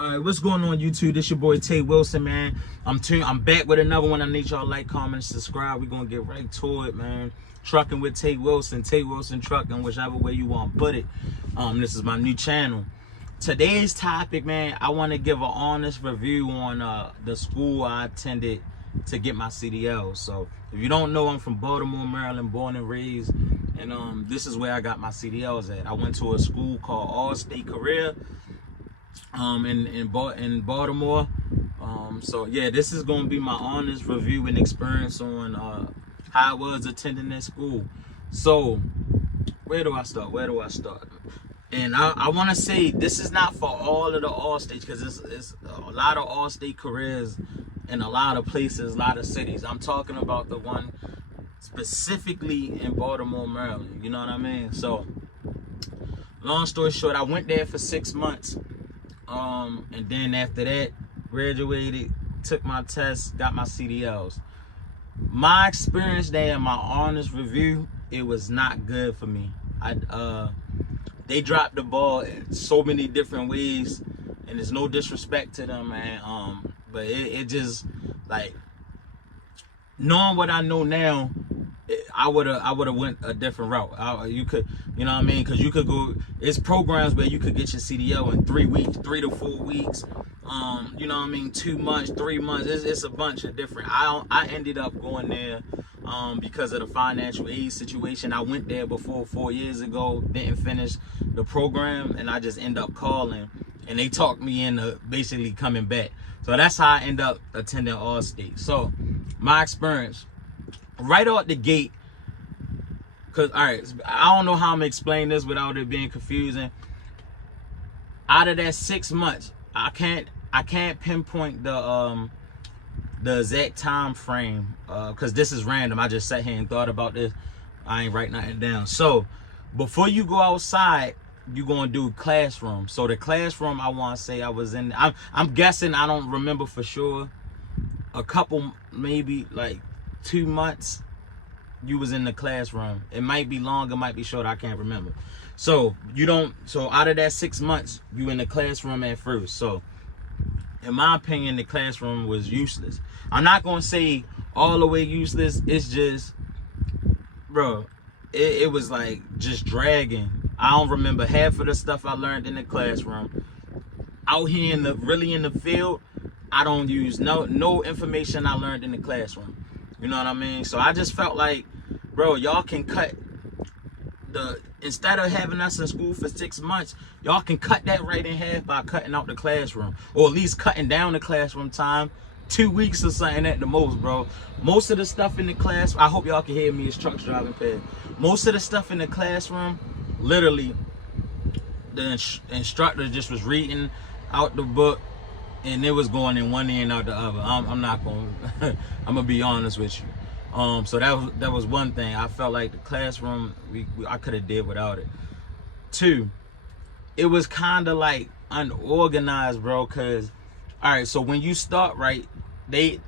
All right, what's going on, YouTube? This your boy Tay Wilson, man. I'm back with another one. I need y'all like, comment, subscribe. We're gonna get right to it, man. Trucking with Tay Wilson Trucking, whichever way you want to put it. This is my new channel. Today's topic, man, I want to give an honest review on the school I attended to get my CDL. So if you don't know, I'm from Baltimore, Maryland, born and raised, and this is where I got my CDLs at. I went to a school called All-State Career in Baltimore. So yeah, this is gonna be my honest review and experience on how I was attending that school. So where do I start? And I want to say this is not for all of the all-states, because it's a lot of all-state careers in a lot of places, a lot of cities. I'm talking about the one specifically in Baltimore, Maryland. You know what I mean? So long story short, I went there for 6 months. And then after that, graduated, took my test, got my CDLs. My experience there, my honest review, it was not good for me. They dropped the ball in so many different ways, and there's no disrespect to them, man. But it just, like, knowing what I know now, I would have went a different route. You could, you know what I mean? Because you could go, it's programs where you could get your CDL in 3 weeks, 3 to 4 weeks. You know what I mean? 2 months, 3 months. It's a bunch of different. I ended up going there because of the financial aid situation. I went there before 4 years ago, didn't finish the program, and I just end up calling, and they talked me into basically coming back. So that's how I end up attending All-State. So my experience right out the gate, because all right, I don't know how I'm gonna explain this without it being confusing. Out of that 6 months, I can't pinpoint the exact time frame, because this is random. I just sat here and thought about this. I ain't writing nothing down. So before you go outside, you're gonna do classroom. So the classroom, I want to say I was in, I'm guessing, I don't remember for sure, a couple, maybe like 2 months you was in the classroom. It might be long, it might be short, I can't remember. So so out of that 6 months, you in the classroom at first. So in my opinion, the classroom was useless. I'm not gonna say all the way useless. It's just, bro, it was like just dragging. I don't remember half of the stuff I learned in the classroom. Out here really in the field, I don't use no information I learned in the classroom. You know what I mean? So I just felt like, bro, y'all can cut instead of having us in school for 6 months, y'all can cut that right in half by cutting out the classroom, or at least cutting down the classroom time. 2 weeks or something at the most, bro. Most of the stuff in the class, I hope y'all can hear me, it's trucks driving past. Most of the stuff in the classroom, literally, the instructor just was reading out the book, and it was going in one ear and out the other. I'm not going I'm gonna be honest with you. So that was one thing. I felt like the classroom, I could have did without it. 2, it was kind of like unorganized, bro, because all right, so when you start, right, they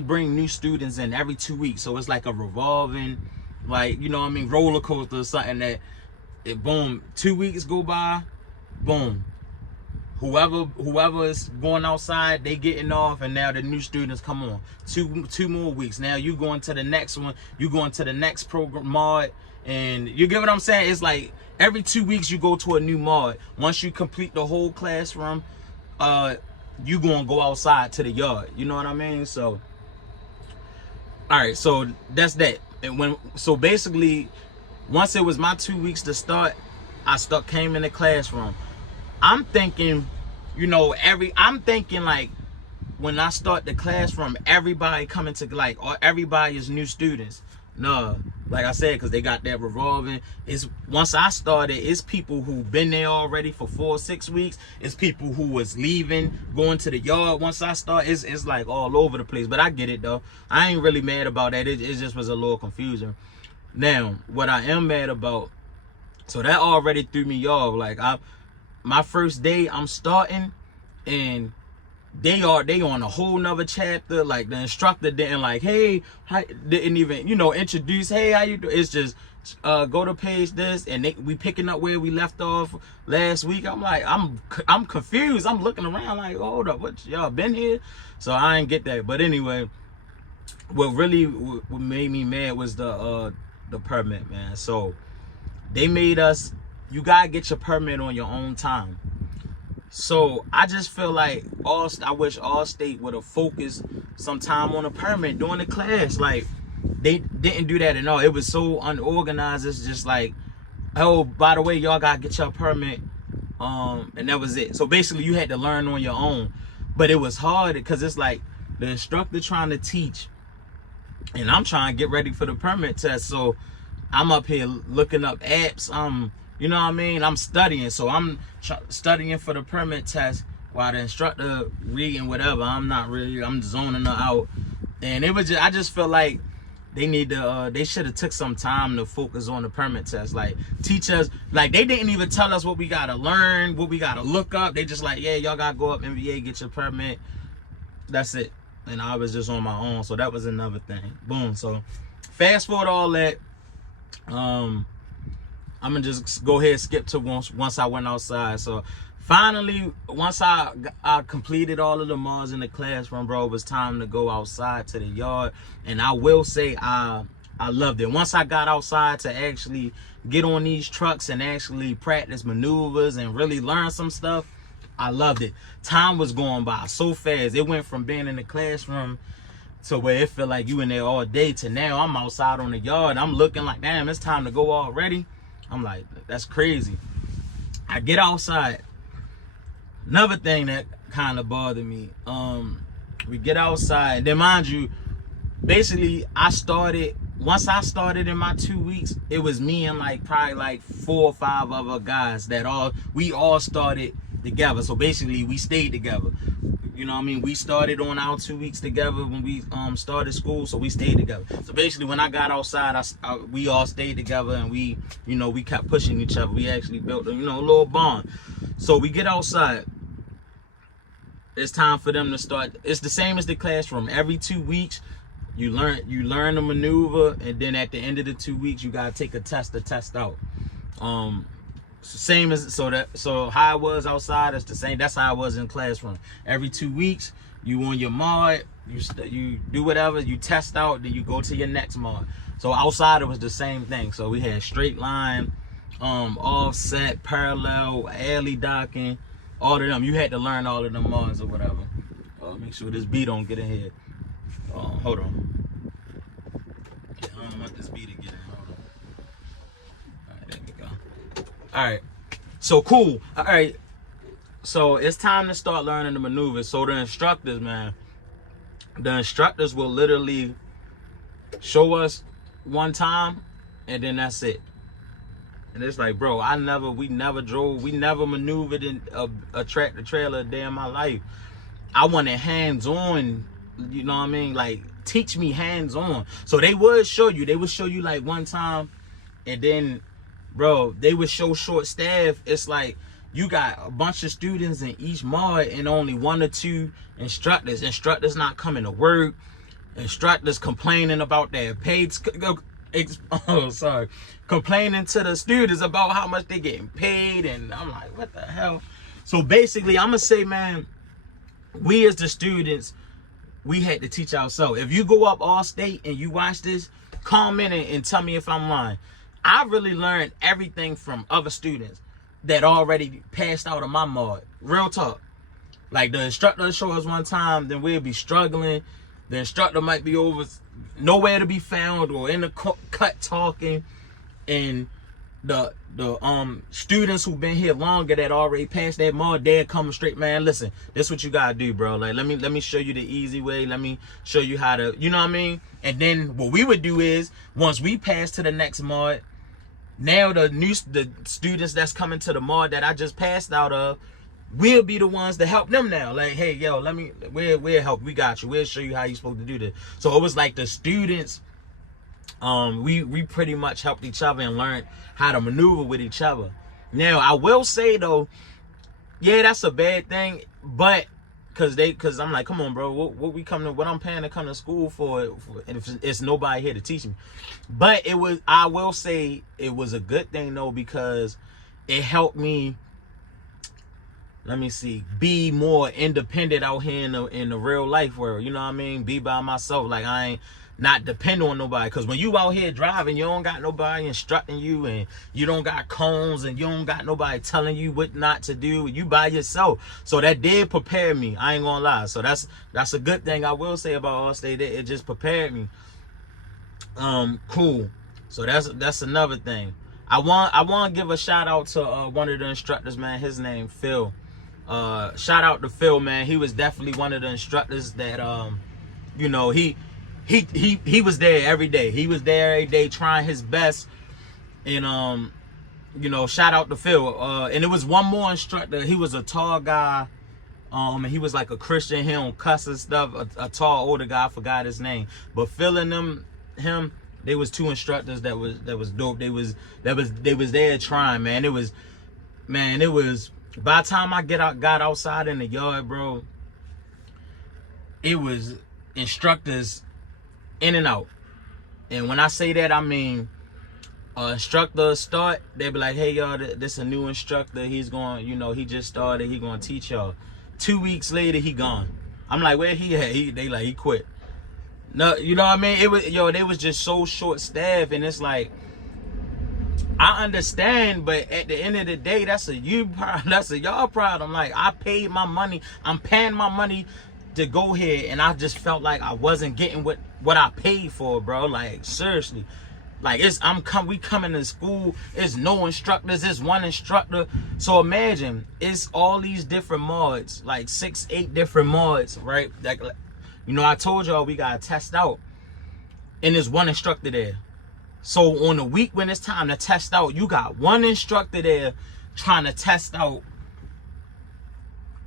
bring new students in every 2 weeks. So it's like a revolving, like, you know what I mean, roller coaster or something that boom, 2 weeks go by, boom, whoever is going outside, they getting off, and now the new students come on. Two more weeks. Now you going to the next one, you going to the next program mod, and you get what I'm saying? It's like every 2 weeks you go to a new mod. Once you complete the whole classroom, you gonna go outside to the yard. You know what I mean? So all right, so that's that. And so basically, once it was my 2 weeks to start, I came in the classroom. I'm thinking, you know, I'm thinking like, when I start the classroom, everybody coming to, like, or everybody is new students. No, like I said, because they got that revolving. Once I started, it's people who've been there already for 4 or 6 weeks. It's people who was leaving, going to the yard. Once I start, it's like all over the place. But I get it though. I ain't really mad about that. It just was a little confusing. Now, what I am mad about, so that already threw me off. Like, my first day, I'm starting, and they on a whole nother chapter. Like the instructor didn't like, hey, didn't even, you know, introduce, hey, how you do? It's just go to page this, and we picking up where we left off last week. I'm like, I'm confused. I'm looking around like, hold up, what, y'all been here? So I ain't get that. But anyway, what made me mad was the permit, man. So they made us, you gotta get your permit on your own time. So I just feel like I wish Allstate would have focused some time on a permit during the class. Like, they didn't do that at all. It was so unorganized. It's just like, oh, by the way, y'all gotta get your permit, and that was it. So basically, you had to learn on your own. But it was hard because it's like the instructor trying to teach, and I'm trying to get ready for the permit test. So I'm up here looking up apps. You know what I mean? I'm studying, so I'm studying for the permit test while the instructor reading whatever. I'm zoning her out, and it was just, I just feel like they should have took some time to focus on the permit test. Like, teach us, like, they didn't even tell us what we gotta learn, what we gotta look up. They just like, yeah, y'all gotta go up MVA, get your permit. That's it. And I was just on my own, so that was another thing. Boom. So fast forward all that. I'm gonna just go ahead and skip to once I went outside. So finally, once I completed all of the mods in the classroom, bro, it was time to go outside to the yard. And I will say I loved it. Once I got outside to actually get on these trucks and actually practice maneuvers and really learn some stuff, I loved it. Time was going by so fast. It went from being in the classroom to where it felt like you in there all day to now I'm outside on the yard. I'm looking like, damn, it's time to go already. I'm like, that's crazy. I get outside. Another thing that kind of bothered me, we get outside. Then mind you, basically once I started in my 2 weeks, it was me and like probably like 4 or 5 other guys that we all started together. So basically we stayed together. You know what I mean? We started on our 2 weeks together when we started school, so we stayed together. So basically, when I got outside, we all stayed together, and we kept pushing each other. We actually built a little bond. So we get outside. It's time for them to start. It's the same as the classroom. Every 2 weeks, you learn the maneuver, and then at the end of the 2 weeks, you gotta take a test to test out. Same as so how I was outside is the same. That's how I was in classroom. Every 2 weeks, you on your mod, you do whatever, you test out, then you go to your next mod. So outside it was the same thing. So we had straight line, offset, parallel, alley docking, all of them. You had to learn all of them mods or whatever. Make sure this beat don't get in here. Hold on. I don't want this beat to get in. All right, so cool. All right, so it's time to start learning the maneuvers. So the instructors, man, will literally show us one time, and then that's it. And it's like, bro, we never maneuvered in a tractor trailer a day in my life. I wanted hands-on, you know what I mean? Like, teach me hands-on. So they would show you like one time, and then, bro, they would show short staff. It's like you got a bunch of students in each mod and only 1 or 2 instructors. Instructors not coming to work. Instructors complaining about their paid. Complaining to the students about how much they getting paid. And I'm like, what the hell? So basically, I'm gonna say, man, we as the students, we had to teach ourselves. If you go up Allstate and you watch this, comment and tell me if I'm lying. I really learned everything from other students that already passed out of my mod. Real talk. Like, the instructor show us one time, then we'll be struggling. The instructor might be over, nowhere to be found, or in the cut talking. And the students who've been here longer that already passed that mod, they're coming straight, man, listen, this is what you gotta do, bro. Like, let me show you the easy way. Let me show you how to, you know what I mean? And then what we would do is, once we pass to the next mod, now the students that's coming to the mod that I just passed out of, we'll be the ones to help them now. Like, hey, yo, we'll help. We got you. We'll show you how you're supposed to do this. So it was like the students, we pretty much helped each other and learned how to maneuver with each other. Now, I will say though, yeah, that's a bad thing, but cause I'm like, come on, bro, what I'm paying to come to school for and if it's nobody here to teach me. But I will say it was a good thing though, because it helped me, let me see, be more independent out here in the real life world. You know what I mean? Be by myself. Like, I ain't not depend on nobody. Because when you out here driving, you don't got nobody instructing you, and you don't got cones, and you don't got nobody telling you what not to do. You by yourself. So that did prepare me. I ain't gonna lie. So that's a good thing I will say about Allstate. It just prepared me. Cool. So that's another thing. I want to give a shout out to one of the instructors, man. His name Phil. Shout out to Phil, man. He was definitely one of the instructors that you know, he was there every day. He was there every day trying his best. And you know, shout out to Phil. And there was one more instructor. He was a tall guy. And he was like a Christian. He don't cuss and stuff. A tall older guy. I forgot his name. But Phil and him, they was two instructors that was dope. They was there trying, man. It was by the time I got outside in the yard, bro, it was instructors in and out. And when I say that, I mean instructor start, they be like, hey y'all, this a new instructor. He's going, you know, he just started. He gonna teach y'all. 2 weeks later, he gone. I'm like, where he at? They like, he quit. No, you know what I mean? They was just so short staffed, and it's like, I understand, but at the end of the day, that's a y'all problem. Like, I paid my money. I'm paying my money to go here, and I just felt like I wasn't getting what I paid for, bro. Like, seriously. Like, we coming to school, it's no instructors, it's one instructor. So imagine, it's all these different mods, like 6-8 different mods, right? Like, you know, I told y'all we gotta test out, and there's one instructor there. So on the week when it's time to test out, you got one instructor there trying to test out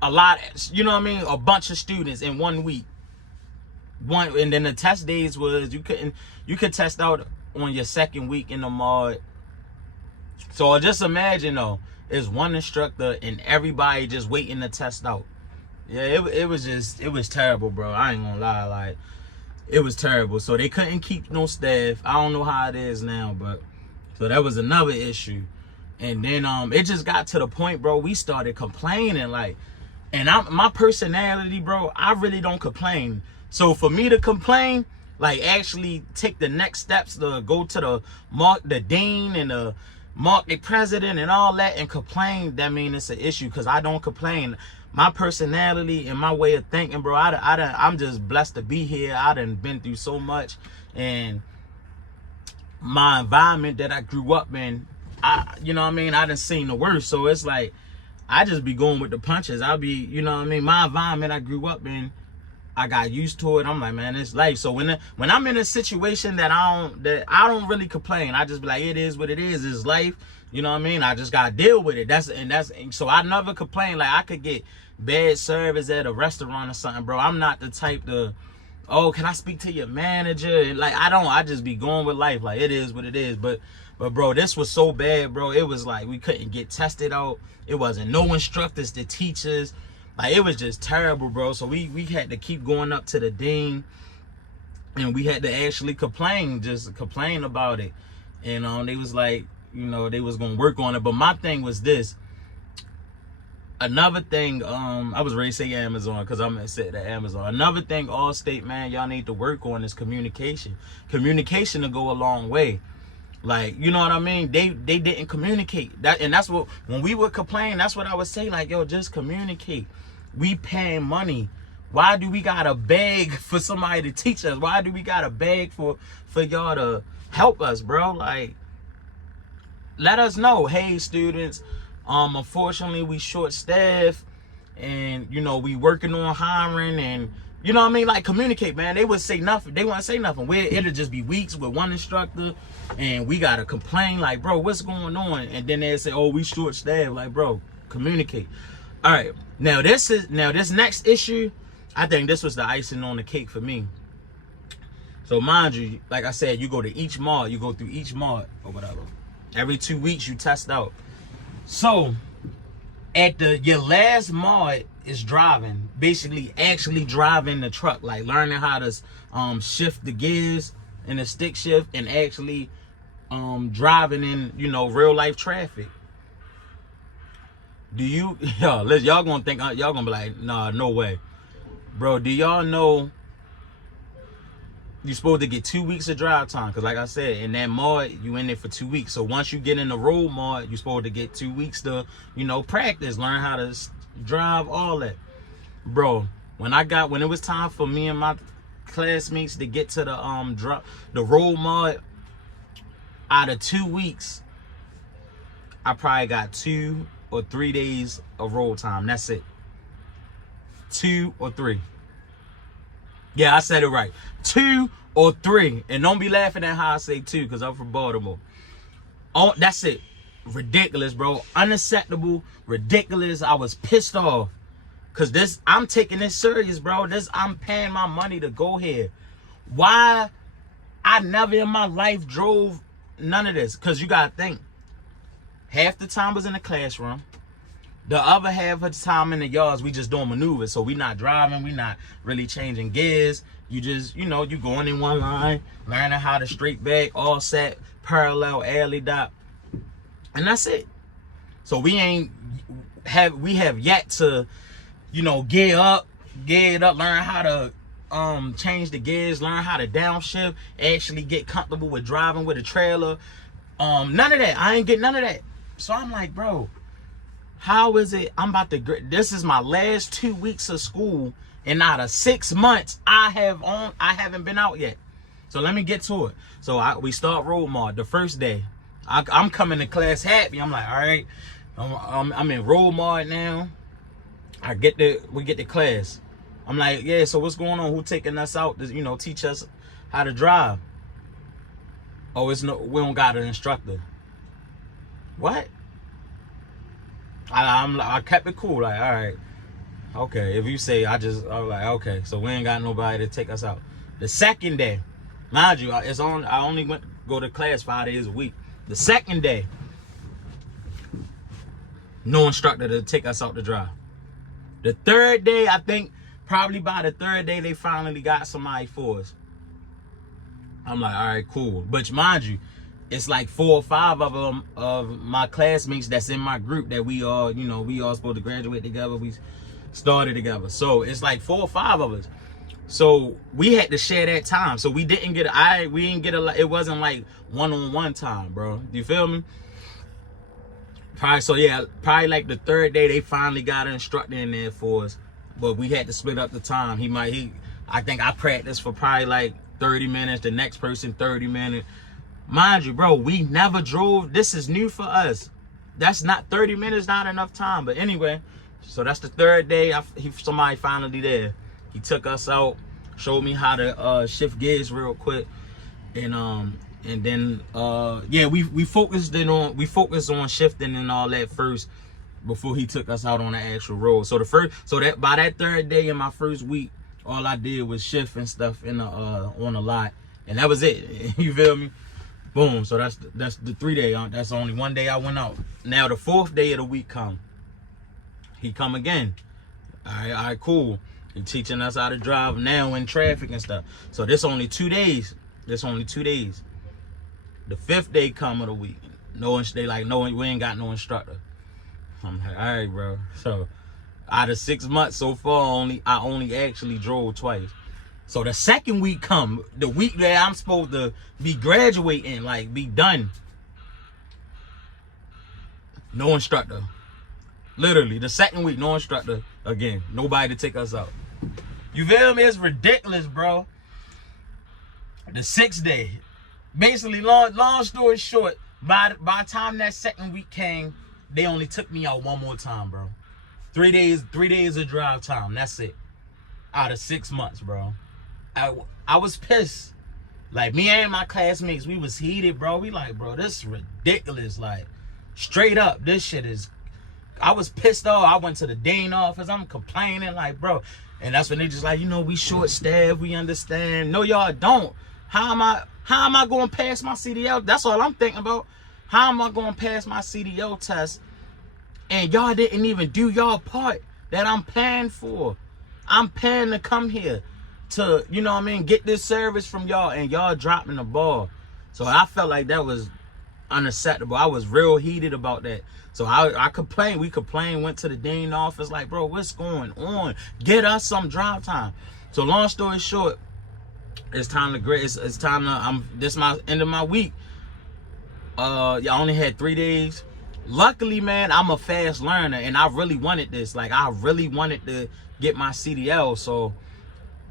a lot, you know what I mean? A bunch of students in 1 week. And then the test days was, you could test out on your second week in the mod. So just imagine though, it's one instructor and everybody just waiting to test out. Yeah, it was terrible, bro. I ain't gonna lie, like, it was terrible. So they couldn't keep no staff. I don't know how it is now, but so that was another issue. And then it just got to the point, bro, we started complaining, like, and my personality, bro, I really don't complain. So for me to complain, like, actually take the next steps to go to the dean and the market president and all that and complain, that means it's an issue, because I don't complain. My personality and my way of thinking, bro, I'm just blessed to be here. I done been through so much, and my environment that I grew up in, you know what I mean, I done seen the worst. So it's like, I just be going with the punches. You know what I mean, my environment I grew up in, I got used to it. I'm like, man, it's life. So when I'm in a situation that I don't really complain, I just be like, it is what it is. It's life. You know what I mean? I just gotta deal with it. So I never complain. Like, I could get bad service at a restaurant or something, bro. I'm not the type to, oh, can I speak to your manager? And like, I just be going with life. Like, it is what it is. But bro, this was so bad, bro. It was like we couldn't get tested out. It wasn't no instructors to teach us. Like, it was just terrible, bro. So we had to keep going up to the dean, and we had to actually complain about it. And they was like, you know, they was gonna work on it. But my thing was this. Another thing, I was ready to say Amazon, because I'm gonna say that Amazon. Another thing, Allstate, man, y'all need to work on is communication. Communication to go a long way. Like, you know what I mean? They didn't communicate. That's what, when we would complain, that's what I would say, like, yo, just communicate. We paying money. Why do we gotta beg for somebody to teach us? Why do we gotta beg for y'all to help us, bro? Like, let us know, hey, students, unfortunately we short staffed, and you know, we working on hiring, and you know what I mean? Like, communicate, man. They would say nothing. They wouldn't say nothing. It'll just be weeks with one instructor, and we gotta complain, like, bro, what's going on? And then they'll say, oh, we short staffed. Like, bro, communicate. All right, now this next issue, I think this was the icing on the cake for me. So mind you, like I said, you go to each mod, you go through each mod or whatever. Every 2 weeks you test out. So At your last mod is driving, basically actually driving the truck, like learning how to shift the gears and the stick shift, and actually driving in, you know, real life traffic. Do you y'all gonna think, y'all gonna be like, nah, no way, bro. Do y'all know you're supposed to get 2 weeks of drive time? Because like I said, in that mod, you in there for 2 weeks. So once you get in the road mod, you're supposed to get 2 weeks to, you know, practice, learn how to drive, all that. Bro, when it was time for me and my classmates to get to the road mod, out of 2 weeks, I probably got 2 or 3 days of road time. That's it. 2 or 3. Yeah, I said it right. 2 or 3. And don't be laughing at how I say 2, because I'm from Baltimore. Oh, that's it. Ridiculous, bro. Unacceptable. Ridiculous. I was pissed off. Because I'm taking this serious, bro. I'm paying my money to go here. Why? I never in my life drove none of this. Because you got to think. Half the time was in the classroom. The other half of the time in the yards, we just doing maneuvers. So we not driving. We not really changing gears. You just, you know, you going in one line, learning how to straight back, all set, parallel, alley dot. And that's it. So we have yet to, you know, gear it up, learn how to change the gears, learn how to downshift, actually get comfortable with driving with a trailer. None of that. I ain't get none of that. So I'm like, bro, how is it this is my last 2 weeks of school, and out of 6 months I haven't been out yet. So let me get to it. So we start road mod the first day. I'm coming to class happy. I'm like, all right, I'm in road mod now. We get to class. I'm like, yeah, so what's going on? Who taking us out to, you know, teach us how to drive? Oh, we don't got an instructor. What? I kept it cool, like, all right, okay, if you say, I was like, okay, so we ain't got nobody to take us out. The second day, mind you, I only go to class 5 days a week. The second day, no instructor to take us out to drive. The third day, I think probably by the third day, they finally got somebody for us. I'm like, all right, cool. But mind you, it's like 4 or 5 of my classmates that's in my group that we all, you know, we all supposed to graduate together. We started together. So it's like 4 or 5 of us. So we had to share that time. So we didn't get it wasn't like one-on-one time, bro. You feel me? Probably like the third day they finally got an instructor in there for us. But we had to split up the time. I think I practiced for probably like 30 minutes, the next person 30 minutes. Mind you, bro, we never drove. This is new for us. That's not 30 minutes, not enough time. But anyway, so that's the third day. Somebody finally there. He took us out, showed me how to shift gears real quick, and then we focused on shifting and all that first before he took us out on the actual road. So by that third day in my first week, all I did was shift and stuff in on the lot, and that was it. You feel me? Boom. So that's the 3 day. That's only 1 day I went out. Now the 4th day of the week come. He come again. All right, cool. He teaching us how to drive now in traffic and stuff. So this only 2 days. The 5th day come of the week. We ain't got no instructor. I'm like, all right, bro. So out of 6 months so far, I only actually drove twice. So the second week come, the week that I'm supposed to be graduating, like be done. No instructor. Literally, the second week, no instructor again. Nobody to take us out. You feel me? It's ridiculous, bro. The 6th day. Basically, long story short, by the time that second week came, they only took me out one more time, bro. 3 days of drive time. That's it. Out of 6 months, bro. I was pissed. Like, me and my classmates, we was heated, bro. We like, bro, this is ridiculous. Like, straight up, this shit is... I was pissed off. I went to the dean office. I'm complaining, like, bro. And that's when they just like, you know, we short-staffed. We understand. No, y'all don't. How am I going to pass my CDL? That's all I'm thinking about. How am I going to pass my CDL test And y'all didn't even do y'all part that I'm paying for. I'm paying to come here to, you know what I mean, get this service from y'all, and y'all dropping the ball. So I felt like that was unacceptable. I was real heated about that. So I complained. We complained, went to the dean office like, bro, what's going on? Get us some drive time. So long story short, it's time to grade. It's time to, this my end of my week. I only had 3 days. Luckily, man, I'm a fast learner, and I really wanted this. Like, I really wanted to get my CDL. So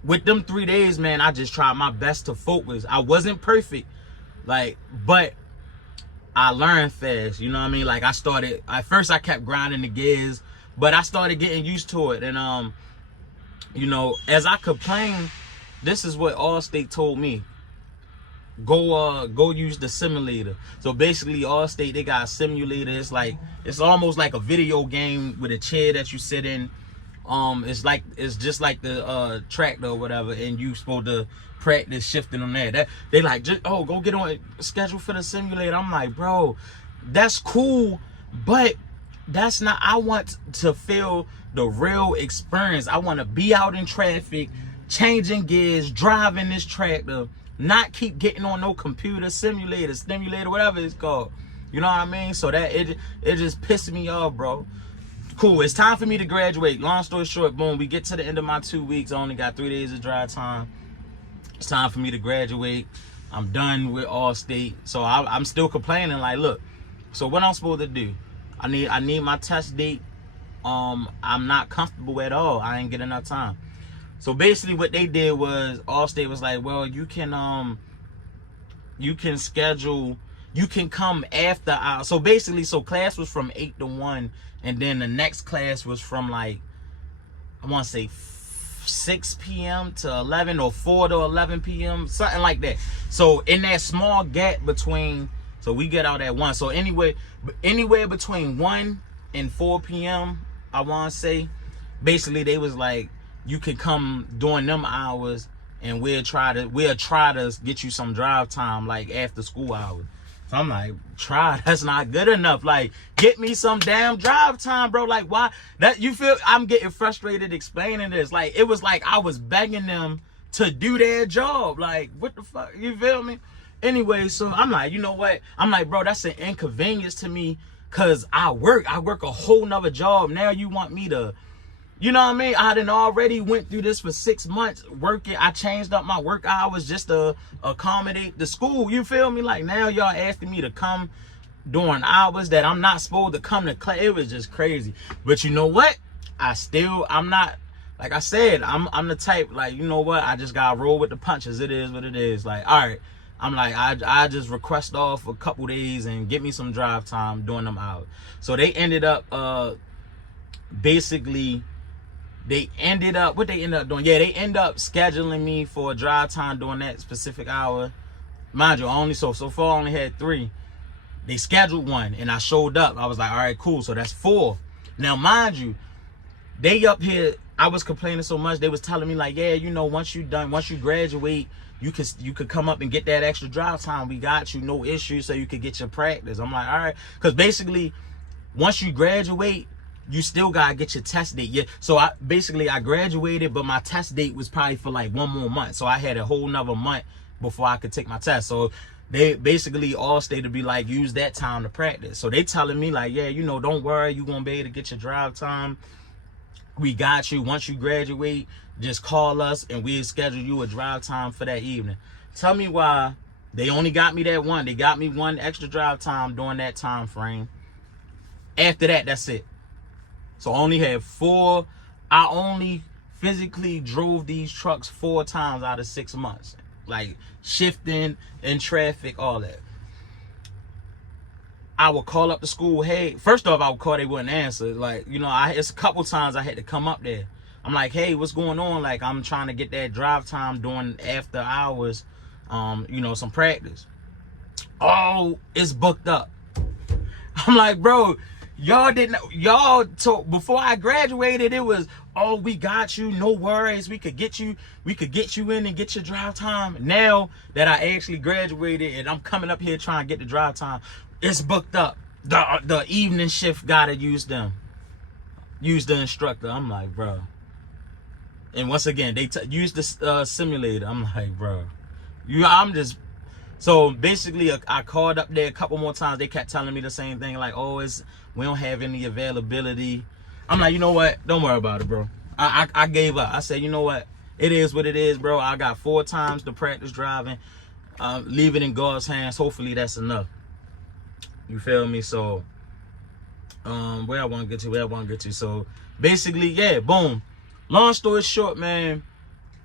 with them 3 days, man, I just tried my best to focus. I wasn't perfect, like, but I learned fast, you know what I mean? Like, at first I kept grinding the gears, but I started getting used to it. And, you know, as I complained, this is what Allstate told me. Go use the simulator. So basically, Allstate, they got a simulator. It's almost like a video game with a chair that you sit in. It's just like the tractor or whatever, and you supposed to practice shifting on there. They like, go get on schedule for the simulator. I'm like, bro, that's cool, but that's not. I want to feel the real experience. I want to be out in traffic, changing gears, driving this tractor, not keep getting on no computer simulator, whatever it's called. You know what I mean? So that it just pissed me off, bro. Cool, it's time for me to graduate. Long story short, boom, we get to the end of my 2 weeks. I only got 3 days of drive time. It's time for me to graduate. I'm done with Allstate. So I'm still complaining, like, look, so what I'm supposed to do? I need my test date. I'm not comfortable at all. I ain't get enough time. So basically what they did was, Allstate was like, well, you can schedule, you can come after hours. So basically, so class was from 8 to 1, and then the next class was from, like, I want to say 6 p.m. to 11, or 4 to 11 p.m., something like that. So in that small gap between, so we get out at 1. So anyway, anywhere between 1 and 4 p.m., I want to say, basically they was like, you can come during them hours, and we'll try to get you some drive time, like after school hours. So I'm like, that's not good enough. Like, get me some damn drive time, bro. Like, why? That, you feel, I'm getting frustrated explaining this. Like, it was like I was begging them to do their job. Like, what the fuck? You feel me? Anyway, so I'm like, you know what? I'm like, bro, that's an inconvenience to me, because I work a whole nother job. Now you want me to, you know what I mean? I done already went through this for 6 months working. I changed up my work hours just to accommodate the school. You feel me? Like, now y'all asking me to come during hours that I'm not supposed to come to class. It was just crazy. But you know what? I'm not, like I said, I'm the type, like, you know what? I just gotta roll with the punches. It is what it is. Like, all right. I'm like, I just request off a couple days and get me some drive time during them hours. So they ended up, basically, what they ended up doing, yeah, they end up scheduling me for a drive time during that specific hour. Mind you, so far I only had 3. They scheduled 1, and I showed up. I was like, all right, cool, so that's 4. Now, mind you, they up here, I was complaining so much, they was telling me, like, yeah, you know, once you graduate, you could come up and get that extra drive time. We got you, no issue, so you could get your practice. I'm like, all right, because basically, once you graduate, you still gotta get your test date. Yeah. So I graduated, but my test date was probably for like 1 more month. So I had a whole nother month before I could take my test. So they basically all stayed to be like, use that time to practice. So they telling me like, yeah, you know, don't worry, you gonna be able to get your drive time. We got you. Once you graduate, just call us and we'll schedule you a drive time for that evening. Tell me why they only got me that 1. They got me 1 extra drive time during that time frame. After that, that's it. So I only had 4. I only physically drove these trucks 4 times out of 6 months. Like, shifting in traffic, all that. I would call up the school, hey, first off, I would call, they wouldn't answer. Like, you know, it's a couple times I had to come up there. I'm like, hey, what's going on? Like, I'm trying to get that drive time during after hours, you know, some practice. Oh, it's booked up. I'm like, bro, before I graduated, it was, oh, we got you, no worries, we could get you in and get your drive time. Now that I actually graduated and I'm coming up here trying to get the drive time, it's booked up. The evening shift gotta use them. Use the instructor. I'm like, bro. And once again, they use the simulator. I'm like, bro. I'm just... So basically, I called up there a couple more times. They kept telling me the same thing, like, oh, we don't have any availability. I'm like, you know what? Don't worry about it, bro. I gave up. I said, you know what? It is what it is, bro. I got 4 times to practice driving. Leave it in God's hands. Hopefully that's enough. You feel me? So, where I want to get to. So, basically, yeah, boom. Long story short, man,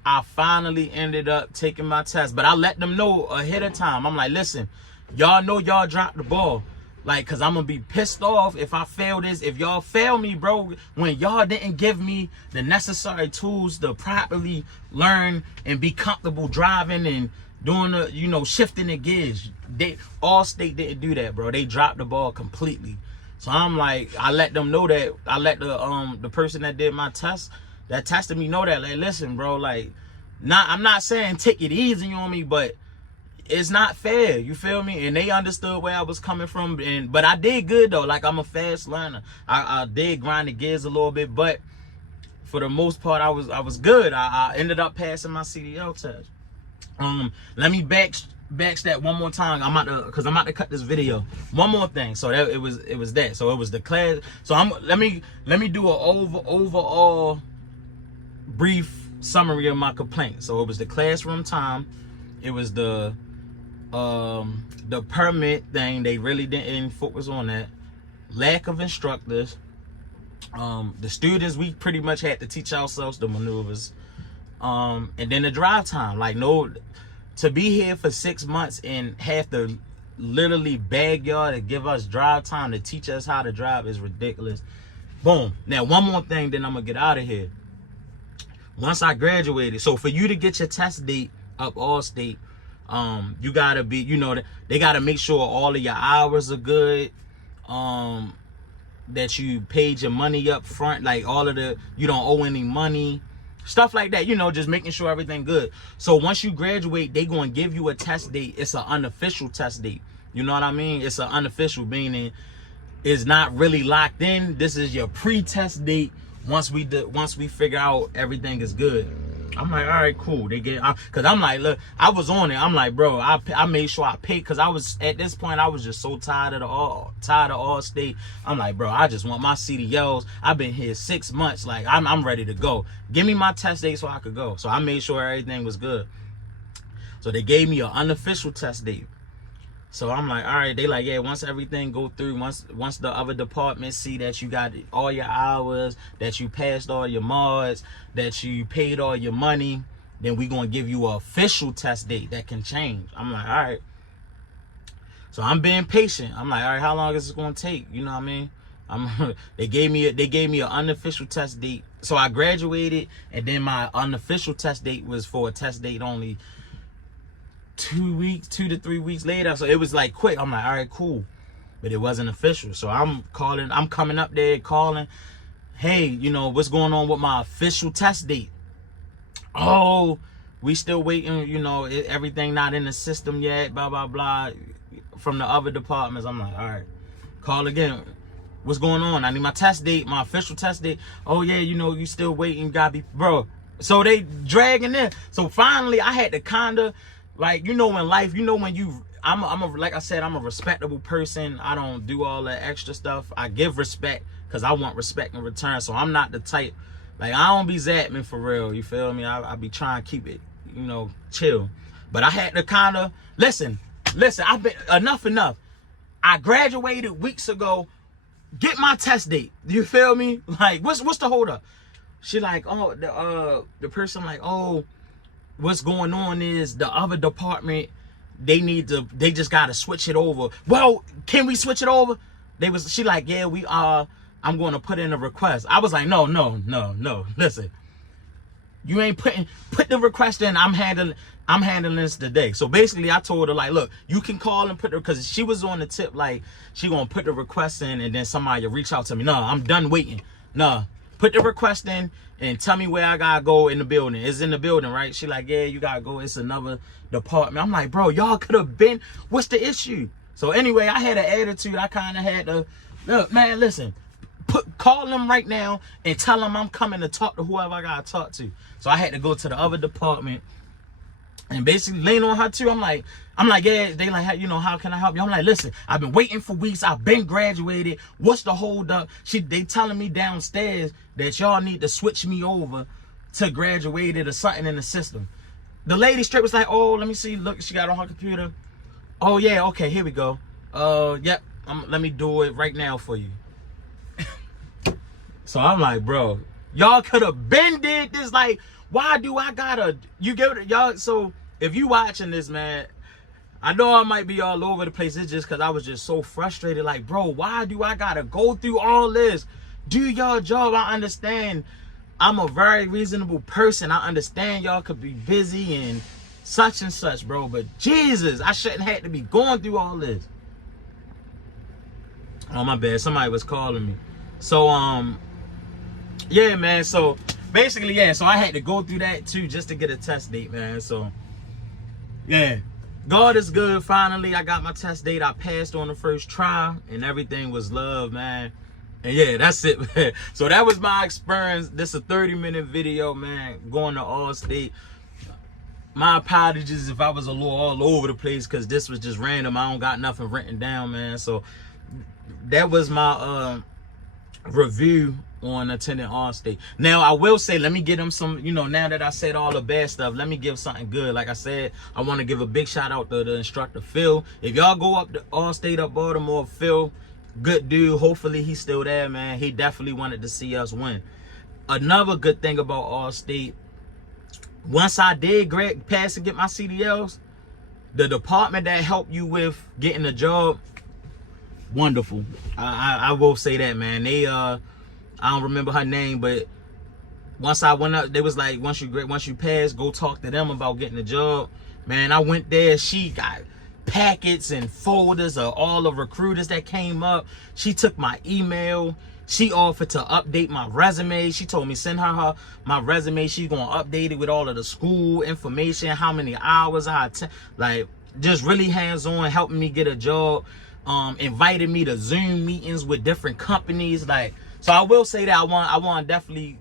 I finally ended up taking my test. But I let them know ahead of time. I'm like, listen, y'all know y'all dropped the ball. Like, because I'm going to be pissed off if I fail this. If y'all fail me, bro, when y'all didn't give me the necessary tools to properly learn and be comfortable driving and doing the, you know, shifting the gears. Allstate didn't do that, bro. They dropped the ball completely. So I'm like, I let them know that. I let the person that did my test, that tested me, know that. Like, listen, bro, like, I'm not saying take it easy on me, but it's not fair, you feel me? And they understood where I was coming from, but I did good though. Like, I'm a fast learner. I did grind the gears a little bit, but for the most part, I was good. I ended up passing my CDL test. Let me backstep one more time. I'm about to cut this video. One more thing. So that it was that. So it was the class. So let me do an overall brief summary of my complaint. So it was the classroom time. It was the permit thing. They really didn't focus on that. Lack of instructors. The students, we pretty much had to teach ourselves the maneuvers. And then the drive time. Like, no, to be here for 6 months and have to literally beg y'all to give us drive time to teach us how to drive is ridiculous. Boom. Now, one more thing, then I'm gonna get out of here. Once I graduated, so for you to get your test date up Allstate, you gotta be, you know, they gotta make sure all of your hours are good, that you paid your money up front, like all of you don't owe any money, stuff like that, you know, just making sure everything good. So once you graduate, they gonna give you a test date. It's an unofficial test date. You know what I mean? It's an unofficial, meaning it's not really locked in. This is your pre-test date. Once we figure out everything is good. I'm like, all right, cool. They get, cause I'm like, look, I was on it. I'm like, bro, I made sure I paid, cause I was at this point, I was just so tired of Allstate. I'm like, bro, I just want my CDLs. I've been here 6 months. Like, I'm ready to go. Give me my test date so I could go. So I made sure everything was good. So they gave me an unofficial test date. So I'm like, all right. They like, yeah, once everything go through, once the other departments see that you got all your hours, that you passed all your mods, that you paid all your money, then we gonna give you an official test date that can change. I'm like, all right. So I'm being patient. I'm like, all right, how long is this gonna take? You know what I mean? They gave me an unofficial test date. So I graduated, and then my unofficial test date was for a test date only 2 to 3 weeks later. So it was like quick. I'm like, all right, cool. But it wasn't official. So I'm coming up there calling, hey, you know, what's going on with my official test date? Oh, we still waiting, you know, everything not in the system yet, blah, blah, blah, from the other departments. I'm like, all right, call again. What's going on? I need my test date, my official test date. Oh, yeah, you know, you still waiting, gotta be, bro. So they dragging in. So finally, I had to kind of, like, you know, in life, you know, when like I said, I'm a respectable person. I don't do all that extra stuff. I give respect because I want respect in return. So I'm not the type, like, I don't be zapping for real. You feel me? I be trying to keep it, you know, chill. But I had to kind of, listen, I've been, enough. I graduated weeks ago. Get my test date. You feel me? Like, what's the hold up? She like, oh, the person like, oh, what's going on is the other department, they just gotta switch it over. Well, can we switch it over? She like, yeah, I'm gonna put in a request. I was like, no. Listen, you ain't put the request in. I'm handling this today. So basically I told her, like, look, you can call and because she was on the tip, like, she gonna put the request in and then somebody will reach out to me. No, I'm done waiting. No, put the request in and tell me where I gotta go in the building. It's in the building, right? She like, yeah, you gotta go. It's another department. I'm like, bro, y'all could have been. What's the issue? So anyway, I had an attitude. I kind of had to, look, man, listen, call them right now and tell them I'm coming to talk to whoever I got to talk to. So I had to go to the other department and basically lean on her too. I'm like, yeah, they like, how can I help you? I'm like, listen, I've been waiting for weeks. I've been graduated. What's the hold up? They telling me downstairs that y'all need to switch me over to graduated or something in the system. The lady straight was like, oh, let me see. Look, she got on her computer. Oh yeah, okay, here we go. Yep, let me do it right now for you. So I'm like, bro, y'all could have been did this. Like, why do I gotta, you get it, y'all? So if you watching this, man, I know I might be all over the place. It's just because I was just so frustrated. Like, bro, why do I gotta go through all this? Do your job. I understand I'm a very reasonable person. I understand y'all could be busy and such, bro. But Jesus, I shouldn't have to be going through all this. Oh, my bad. Somebody was calling me. So, yeah, man. So, basically, yeah. So, I had to go through that, too, just to get a test date, man. So, yeah. God is good. Finally, I got my test date. I passed on the first try, and everything was love, man. And yeah, that's it, man. So that was my experience. This is a 30-minute video, man, going to Allstate. My apologies if I was a little all over the place, because this was just random. I don't got nothing written down, man. So that was my review on attending Allstate. Now, I will say, let me give them some, now that I said all the bad stuff, let me give something good. Like I said, I want to give a big shout out to the instructor, Phil. If y'all go up to Allstate up Baltimore, Phil, good dude. Hopefully he's still there, man. He definitely wanted to see us win. Another good thing about Allstate, once I did pass and get my CDLs, the department that helped you with getting a job, wonderful. I will say that, man. They I don't remember her name, but once I went up, they was like, once you pass, go talk to them about getting a job. Man, I went there. She got packets and folders of all the recruiters that came up. She took my email. She offered to update my resume. She told me send her my resume. She's gonna update it with all of the school information, how many hours I like, just really hands-on, helping me get a job. Invited me to Zoom meetings with different companies. Like, so I will say that I want to definitely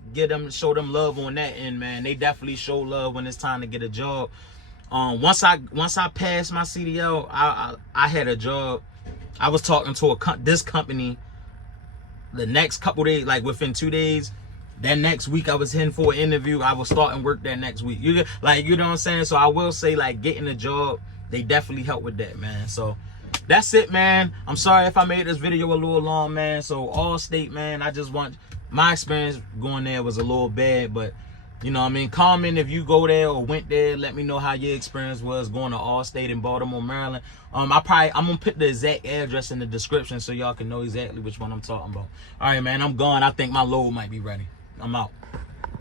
show them love on that end, man. They definitely show love when it's time to get a job. Once I passed my CDL, I had a job. I was talking to this company the next couple days, like within 2 days. That next week I was in for an interview. I was starting work that next week. You know what I'm saying? So I will say, like, getting a job, they definitely help with that, man. So that's it, man. I'm sorry if I made this video a little long, man. So Allstate, man, I just want, my experience going there was a little bad, but you know what I mean? Comment if you go there or went there. Let me know how your experience was going to Allstate in Baltimore, Maryland. I'm gonna put the exact address in the description so y'all can know exactly which one I'm talking about. All right, man, I'm gone. I think my load might be ready. I'm out.